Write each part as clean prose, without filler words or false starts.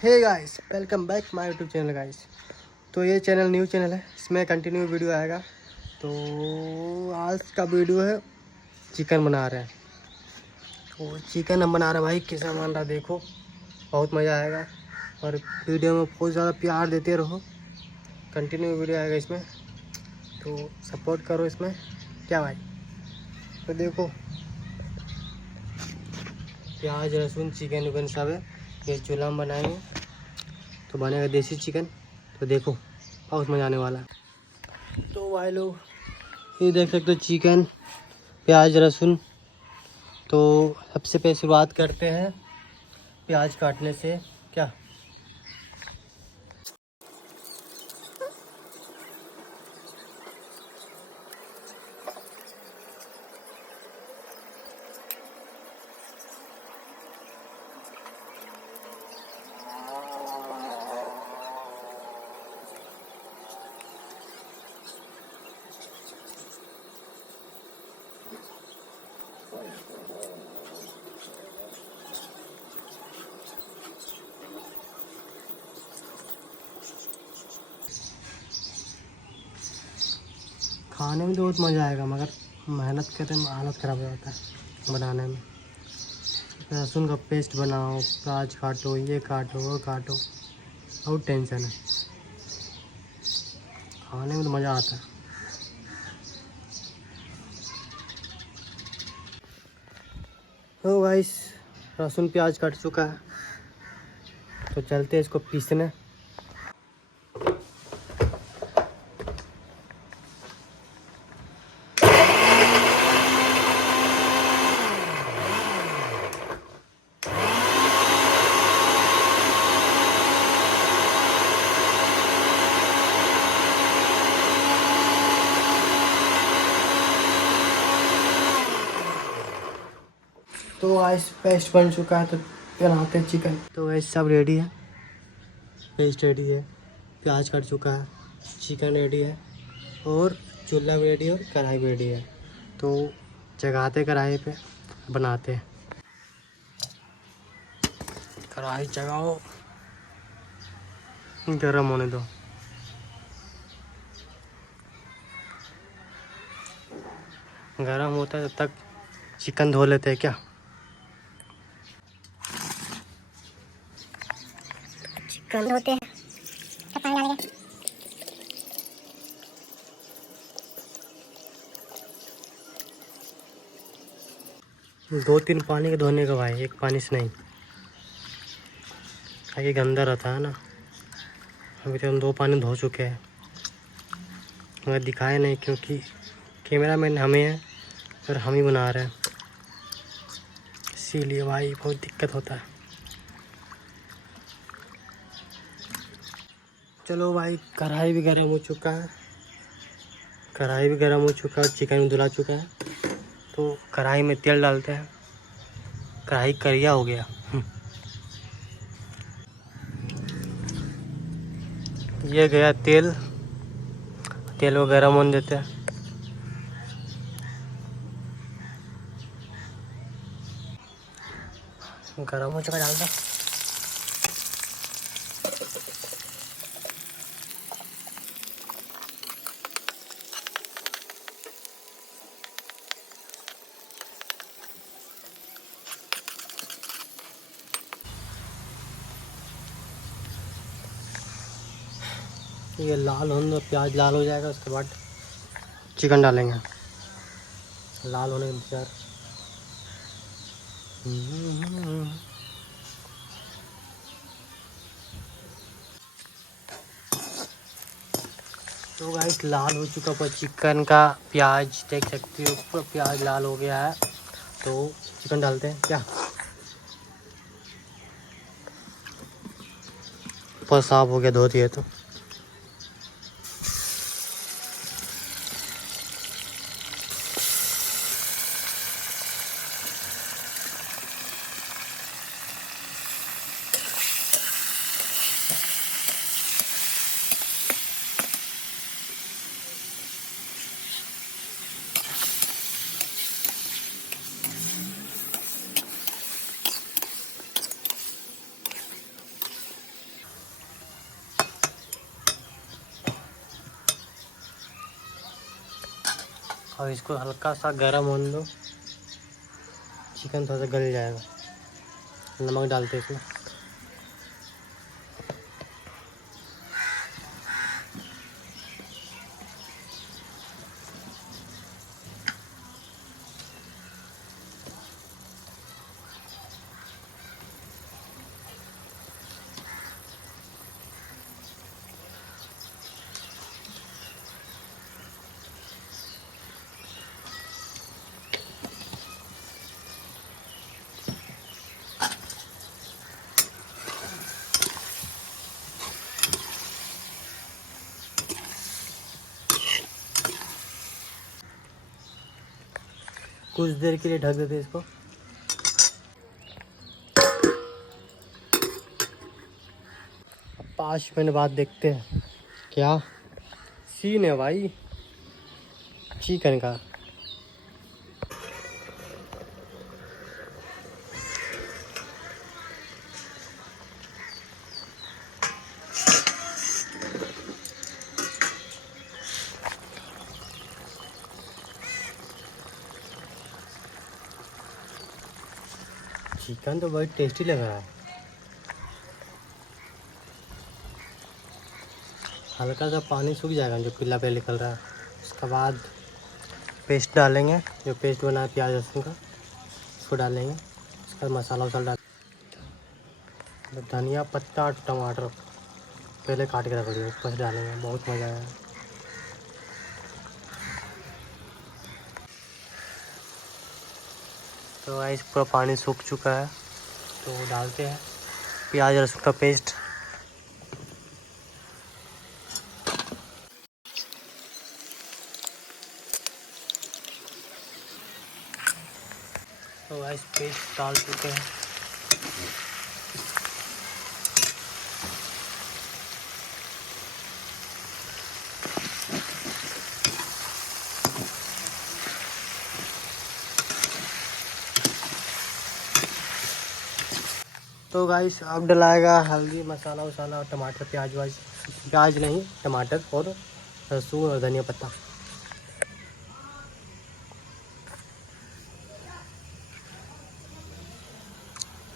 Hey guys, welcome back my YouTube channel guys. तो ये channel new channel है, इसमें कंटिन्यू वीडियो आएगा। तो आज का वीडियो है चिकन बना रहे हैं। तो चिकन हम बना रहे हैं भाई, कैसा बन रहा देखो, बहुत मज़ा आएगा। और वीडियो में बहुत ज़्यादा प्यार देते रहो, कंटिन्यू वीडियो आएगा इसमें, तो सपोर्ट करो इसमें क्या भाई। तो देखो प्याज लहसुन चिकन विकन सब है, ये चूल्हा में बनाएंगे तो बनेगा देसी चिकन। तो देखो बहुत मज़ा आने वाला है। तो भाई लोग ये देख सकते हो चिकन प्याज लहसुन। तो सबसे पहले शुरुआत करते हैं प्याज काटने से क्या। खाने में तो बहुत मज़ा आएगा, मगर मेहनत करने में हालत ख़राब हो जाता है बनाने में। लहसुन का पेस्ट बनाओ, प्याज काटो, ये काटो वो काटो, बहुत टेंशन है। खाने में तो मज़ा आता है। तो गाइस लहसुन प्याज कट चुका है, तो चलते हैं इसको पीसने। तो गाइस पेस्ट बन चुका है, तो बनाते हैं चिकन। तो गाइस सब रेडी है, पेस्ट रेडी है, प्याज कट चुका है, चिकन रेडी है, और चूल्हा भी रेडी है और कढ़ाई भी रेडी है। तो जगाते कढ़ाई पे बनाते हैं। कढ़ाई जगाओ, गरम होने दो। गरम होता है तब तक चिकन धो लेते हैं क्या। चिकन धोते हैं, पानी डालेंगे। 2-3 पानी के धोने का भाई, एक पानी से नहीं, आगे गंदा रहता है ना। अभी तो हम 2 पानी धो चुके हैं, मगर दिखाए नहीं क्योंकि कैमरा मैन हमें है और हम ही बना रहे हैं, इसीलिए भाई बहुत दिक्कत होता है। चलो भाई कढ़ाई भी गर्म हो चुका है, कढ़ाई भी गर्म हो चुका है, चिकन भी धुला चुका है। तो कढ़ाई में तेल डालते हैं, कढ़ाई करिया हो गया। ये गया तेल, तेल को गर्म होने देते हैं। गर्म हो चुका, डाल दो। ये लाल होने दो, प्याज लाल हो जाएगा, उसके बाद चिकन डालेंगे। लाल होने का इंतजार। तो गाइस लाल हो चुका पर चिकन का, प्याज देख सकते हो पूरा प्याज लाल हो गया है। तो चिकन डालते हैं क्या। ऊपर साफ हो गया, धो दिए तो। और इसको हल्का सा गर्म होने दो। चिकन थोड़ा सा गल जाएगा। नमक डालते हैं इसमें। कुछ देर के लिए ढक देते हैं इसको। 5 मिनट बाद देखते हैं क्या सीन है भाई चिकन का। चिकन तो बहुत टेस्टी लग रहा है। हल्का सा पानी सूख जाएगा जो पीला पे निकल रहा है। उसके बाद पेस्ट डालेंगे, जो पेस्ट बना है प्याज लहसुन का, उसको डालेंगे। उसका मसाला वसाला डाल, धनिया पत्ता और टमाटर पहले काट के रख दिए, ऊपर से डालेंगे। बहुत मज़ा आएगा। तो गाइस पूरा पानी सूख चुका है, तो डालते हैं प्याज लहसुन का पेस्ट। तो गाइस पेस्ट डाल चुके हैं। तो गाइस अब डलाएगा हल्दी मसाला वसाला और टमाटर प्याज वाज, प्याज नहीं टमाटर और लहसुन और धनिया पत्ता।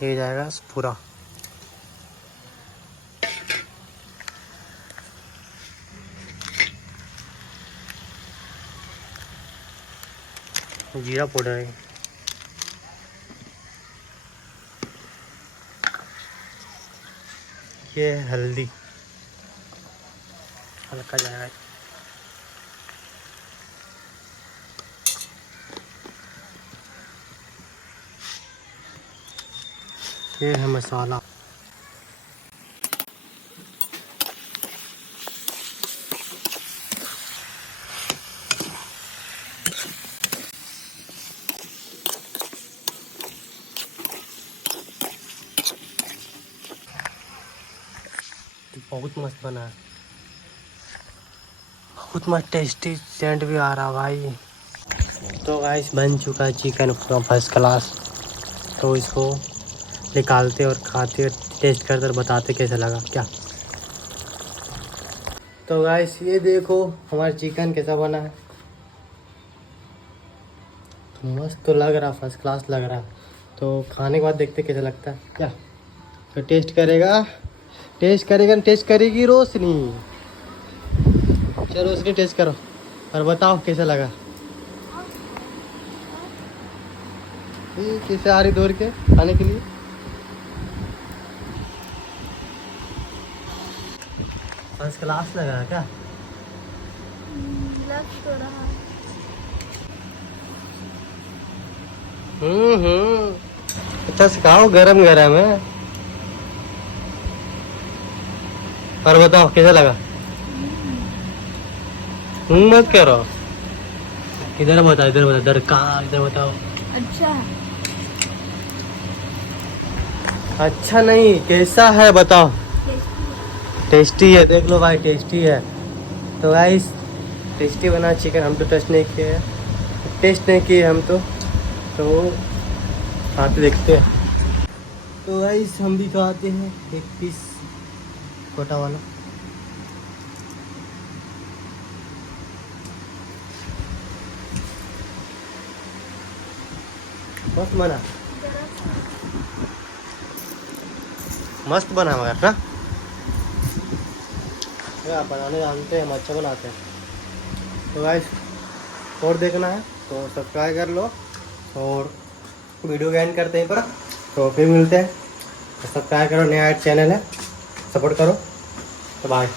ये जाएगा पूरा। जीरा पाउडर है, ये है हल्दी, हल्का जाएगा। ये है मसाला। बहुत मस्त बना है, बहुत मस्त टेस्टी सेंट भी आ रहा भाई। तो गाइस बन चुका है चिकन पूरा फर्स्ट क्लास। तो इसको निकालते और खाते, टेस्ट करते और बताते कैसा लगा क्या। तो गाइस ये देखो हमारा चिकन कैसा बना है। तो मस्त तो लग रहा, फर्स्ट क्लास लग रहा। तो खाने के बाद देखते कैसा लगता है क्या। तो टेस्ट करेगा, टेस्ट करेगा, टेस्ट करेगी रोशनी। चलो रोशनी टेस्ट करो और बताओ कैसा लगा। ये कैसे आ रही दौड़ के खाने के लिए। फर्स्ट क्लास लगा क्या। लग तो रहा। अच्छा सिखाओ, गरम गरम है। और बताओ कैसा लगा। मत करो, इधर बताओ, इधर बताओ, इधर कहाँ, इधर बताओ। अच्छा अच्छा नहीं कैसा है बताओ। टेस्टी है, देख लो भाई टेस्टी है। तो गाइस टेस्टी बना चिकन। हम तो टेस्ट नहीं किए, टेस्ट नहीं किए हम तो खाते देखते हैं। तो गाइस हम भी खाते हैं एक पीस छोटा वाला। मस्त बना, मस्त बना मगर ना, यार बनाने जानते हैं, हम अच्छा बनाते हैं। तो गाइस और देखना है तो सब्सक्राइब कर लो और वीडियो को एंड करते हैं पर। तो फिर मिलते हैं, सब्सक्राइब करो, नया चैनल है, सपोर्ट करो। तो बाय।